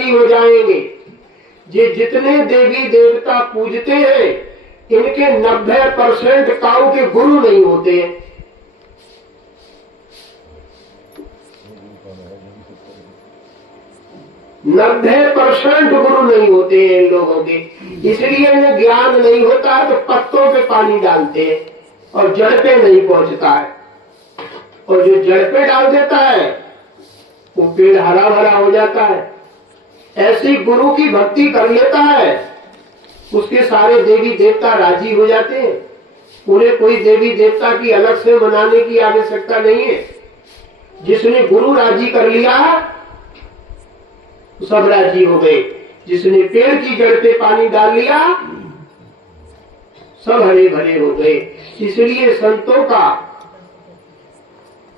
राजी हो जाएंगे। ये जितने देवी देवता पूजते हैं इनके 90% काऊ के गुरु नहीं होते। 90% गुरु नहीं होते हैं इन लोगों के, इसलिए इन्हें ज्ञान नहीं होता है तो पत्तों पे पानी डालते हैं और जड़ पे नहीं पहुंचता है। और जो जड़ पे डाल देता है वो पेड़ हरा भरा हो जाता है। ऐसी गुरु की भक्ति कर लेता है उसके सारे देवी देवता राजी हो जाते हैं। उन्हें कोई देवी देवता की अलग से मनाने की आवश्यकता नहीं है। जिसने गुरु राजी कर लिया सब राजी हो गए। जिसने पेड़ की जड़ पे पानी डाल लिया सब हरे भरे हो गए। इसलिए संतों का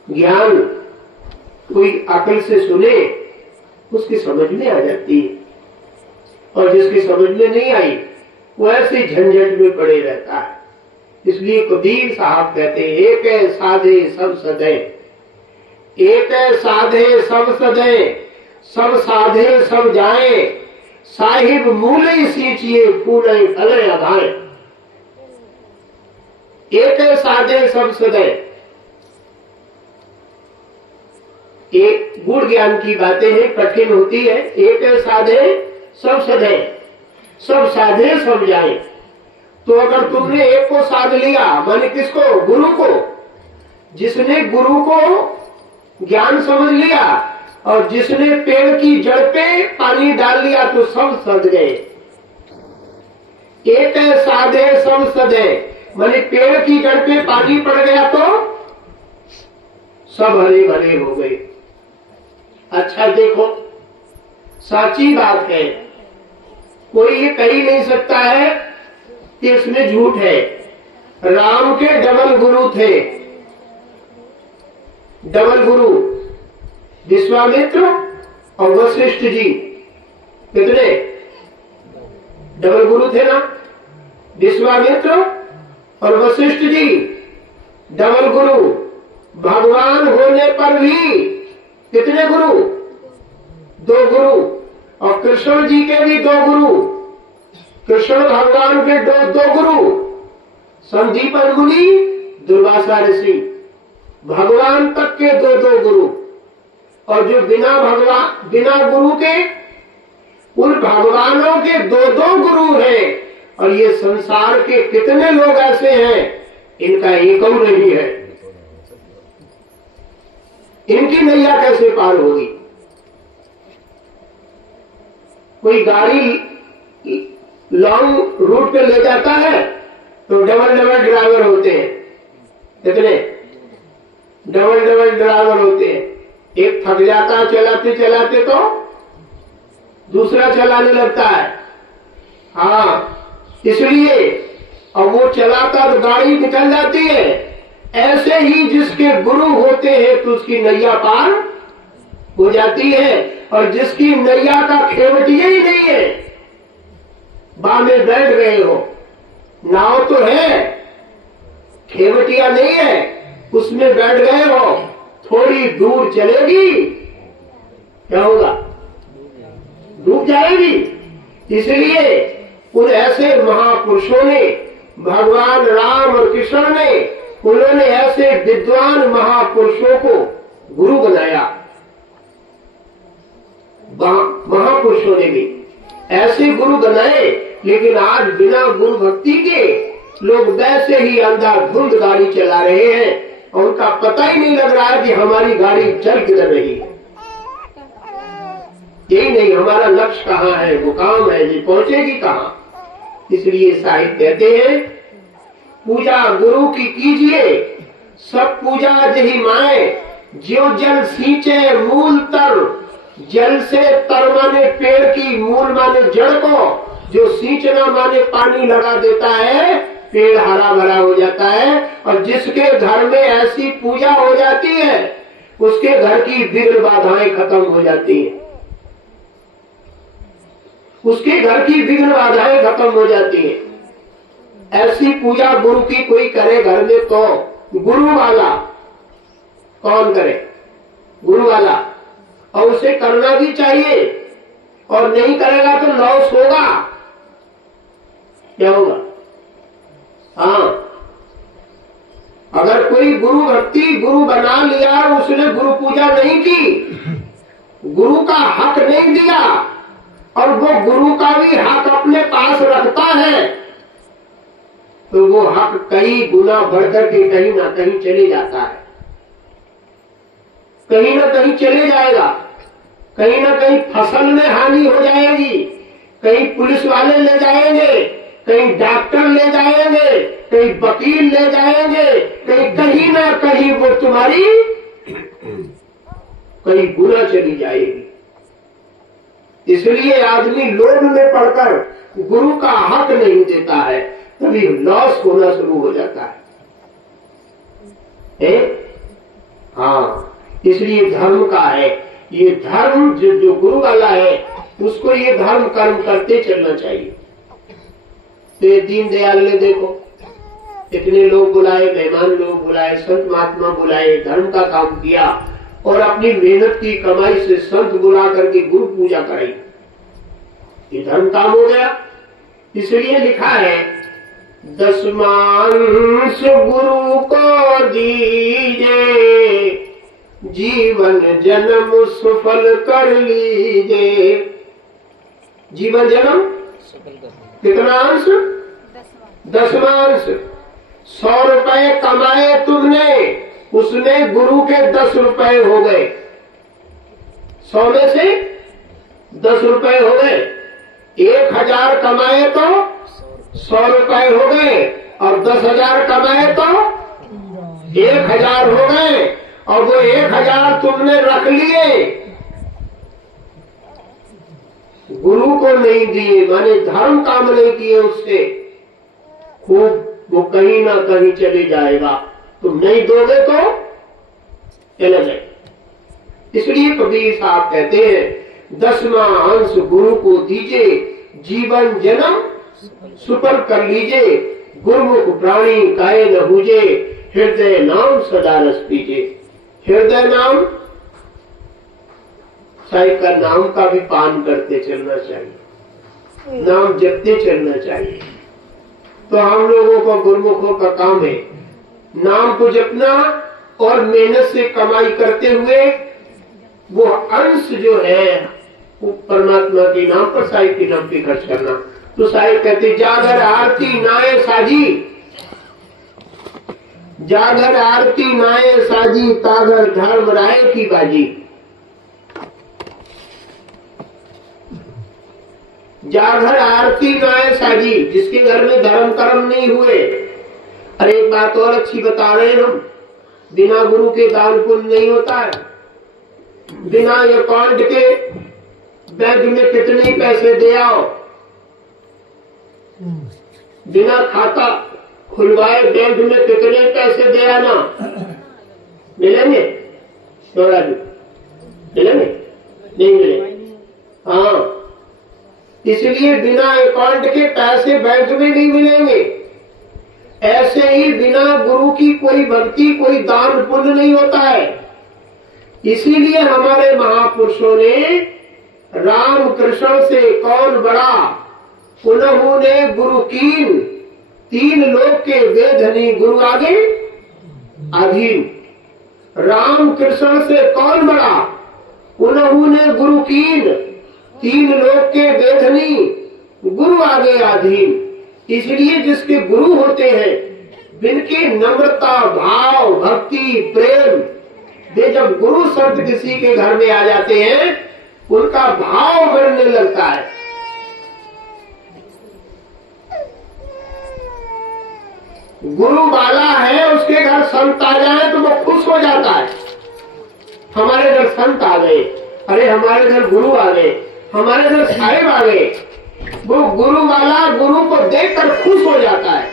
ज्ञान कोई अकल से सुने उसकी समझ में आ जाती है, और जिसकी समझ में नहीं आई वो ऐसे झंझट में पड़े रहता है। इसलिए कबीर साहब कहते हैं, एक है साधे सब सधे, एक है साधे सब सधे, सब साधे सब जाए, साहिब मूले सींचिए फूले फले अधाए। एक है साधे सब सधे, एक गुण ज्ञान की बातें हैं, कठिन होती है। एक है साधे सब सधे, सब साधे सब जाए। तो अगर तुमने एक को साध लिया, माने किसको? गुरु को। जिसने गुरु को ज्ञान समझ लिया और जिसने पेड़ की जड़ पे पानी डाल लिया तो सब सध गए। एक है साधे सब सधे, माने पेड़ की जड़ पे पानी पड़ गया तो सब हरे भरे हो गए। अच्छा देखो, साची बात है, कोई ये कह ही नहीं सकता है कि इसमें झूठ है। राम के डबल गुरु थे, डबल गुरु विश्वामित्र और वशिष्ठ जी। कितने डबल गुरु थे ना? विश्वामित्र और वशिष्ठ जी डबल गुरु। भगवान होने पर भी कितने गुरु? 2 गुरु। और कृष्ण जी के भी 2 गुरु, कृष्ण भगवान के 2 गुरु, संदीपन मुनि, दुर्वासा ऋषि। भगवान तक के 2 गुरु। और जो बिना गुरु के, उन भगवानों के 2 गुरु हैं। और ये संसार के कितने लोग ऐसे हैं इनका एक नहीं है। इनकी नैया कैसे पार होगी? कोई गाड़ी लॉन्ग रूट पे ले जाता है तो डबल ड्राइवर होते हैं। कितने डबल ड्राइवर होते हैं। एक थक जाता है चलाते चलाते तो दूसरा चलाने लगता है। हाँ, इसलिए अब वो चलाता तो गाड़ी निकल जाती है। ऐसे ही जिसके गुरु होते हैं तो उसकी नैया पार हो जाती है। और जिसकी नैया का खेवटिया ही नहीं है, बामे बैठ गए हो, नाव तो है खेवटिया नहीं है, उसमें बैठ गए हो, थोड़ी दूर चलेगी क्या होगा? डूब जाएगी। इसलिए उन ऐसे महापुरुषों ने, भगवान राम और कृष्ण ने, उन्होंने ऐसे विद्वान महापुरुषों को गुरु बनाया। महापुरुषों ने भी ऐसे गुरु बनाए, लेकिन आज बिना गुरु भक्ति के लोग वैसे ही अंधाधुंध गाड़ी चला रहे हैं और उनका पता ही नहीं लग रहा है कि हमारी गाड़ी चल किधर रही है। यही नहीं, हमारा लक्ष्य कहाँ है, वो काम है, ये पहुंचेगी कहाँ। इसलिए साहित्य कहते हैं, पूजा गुरु की कीजिए, सब पूजा जही माए, ज्यो जल सींचे मूल तर। जल से तर माने पेड़ की, मूल माने जड़ को, जो सींचना माने पानी लगा देता है, पेड़ हरा भरा हो जाता है। और जिसके घर में ऐसी पूजा हो जाती है उसके घर की विघ्न बाधाएं खत्म हो जाती है। उसके घर की विघ्न बाधाएं खत्म हो जाती है। ऐसी पूजा गुरु की कोई करे घर में तो गुरु वाला कौन करे? गुरु वाला। और उसे करना भी चाहिए और नहीं करेगा तो लॉस होगा। क्या होगा? हाँ, अगर कोई गुरु भक्ति गुरु बना लिया और उसने गुरु पूजा नहीं की, गुरु का हक नहीं दिया और वो गुरु का भी हक अपने पास रखता है, तो वो हक कई गुना बढ़कर के कहीं ना कहीं चले जाता है, कहीं ना कहीं चले जाएगा, कहीं ना कहीं फसल में हानि हो जाएगी, कहीं पुलिस वाले ले जाएंगे, कहीं डॉक्टर ले जाएंगे, कहीं वकील ले जाएंगे, कहीं ना कहीं वो तुम्हारी कहीं बुरा चली जाएगी। इसलिए आदमी लोभ में पड़कर गुरु का हक नहीं देता है, तभी लॉस होना शुरू हो जाता है। हाँ, इसलिए धर्म का है ये, धर्म जो गुरु वाला है उसको ये धर्म कर्म करते चलना चाहिए। तो ये दीनदयाल ने देखो इतने लोग बुलाए, मेहमान लोग बुलाए, संत महात्मा बुलाए, धर्म का काम किया और अपनी मेहनत की कमाई से संत बुला करके गुरु पूजा कराई। ये धर्म काम हो गया। इसलिए लिखा है 10 मांस गुरु को दीजे, जीवन जन्म सफल कर लीजिए। जीवन जन्म कितना अंश? 10 मांस। 100 रुपए कमाए तुमने, उसने गुरु के 10 रुपए हो गए। 100 में से 10 रुपए हो गए। 1000 कमाए तो 100 रुपए हो गए और 10,000 कमाए तो 1000 हो गए और वो 1000 तुमने रख लिए, गुरु को नहीं दिए, माने धर्म काम नहीं किए उससे, खूब वो कहीं ना कहीं चले जाएगा। तुम नहीं दोगे तो चले जाए। इसलिए कबीर साहब कहते हैं 10वां अंश गुरु को दीजिए, जीवन जन्म सुफल कर लीजिए। गुरुमुख प्राणी काये न हुजे, हृदय नाम सदा रस पीजे। हृदय नाम, साहिब का नाम का भी पान करते चलना चाहिए, नाम जपते चलना चाहिए। तो हम लोगों को गुरुमुखों का काम है नाम को जपना और मेहनत से कमाई करते हुए वो अंश जो है वो परमात्मा के नाम पर, साहिब के नाम पे खर्च करना। तो साहिब कहते जागर आरती नाये साजी, जागर आरती नाये साजी, तागर धर्म राय की बाजी। जागर आरती नाये साजी, जिसके घर में धर्म कर्म नहीं हुए। अरे एक बात और अच्छी बता रहे हैं हम, बिना गुरु के दान पुण्य नहीं होता है। बिना अकाउंट के बैंक में कितने पैसे दे आओ, बिना खाता खुलवाए बैंक में कितने पैसे दे आना, मिलेंगे? मिलेंगे? नहीं मिले। हाँ, इसलिए बिना अकाउंट के पैसे बैंक में नहीं मिलेंगे। ऐसे ही बिना गुरु की कोई भक्ति, कोई दान पुण्य नहीं होता है। इसीलिए हमारे महापुरुषों ने राम कृष्ण से कौन बड़ा, उन्होंने गुरु कीन, 3 लोक के वेधनी गुरु आगे अधीन। राम कृष्ण से कौन बड़ा, उन्होंने गुरु कीन, 3 लोक के वेधनी गुरु आगे अधीन। इसलिए जिसके गुरु होते हैं, जिनकी नम्रता, भाव, भक्ति, प्रेम, वे जब गुरु संत किसी के घर में आ जाते हैं, उनका भाव बढ़ने लगता है। गुरु वाला है, उसके घर संत आ जाए तो वो खुश हो जाता है। हमारे घर संत आ गए, अरे हमारे घर गुरु आ गए, हमारे घर साहिब आ गए। वो गुरु वाला गुरु को देखकर खुश हो जाता है।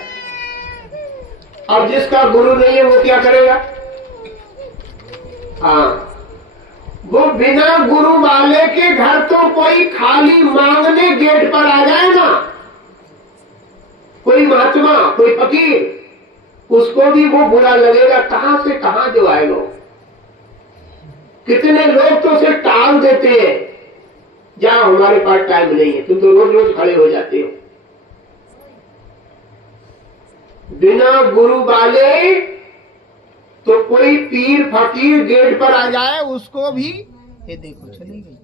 अब जिसका गुरु नहीं है वो क्या करेगा? हाँ, वो बिना गुरु वाले के घर तो कोई खाली मांगने गेट पर आ जाए ना, कोई महात्मा, कोई फकीर, उसको भी वो बुरा लगेगा। कहां से कहां जो आएगा। कितने लोग तो उसे टाल देते हैं, जाओ हमारे पास टाइम नहीं है, तुम तो रोज रोज खड़े हो जाते हो। बिना गुरु वाले तो कोई पीर फकीर गेट पर आ जाए उसको भी, ये देखो चली गई।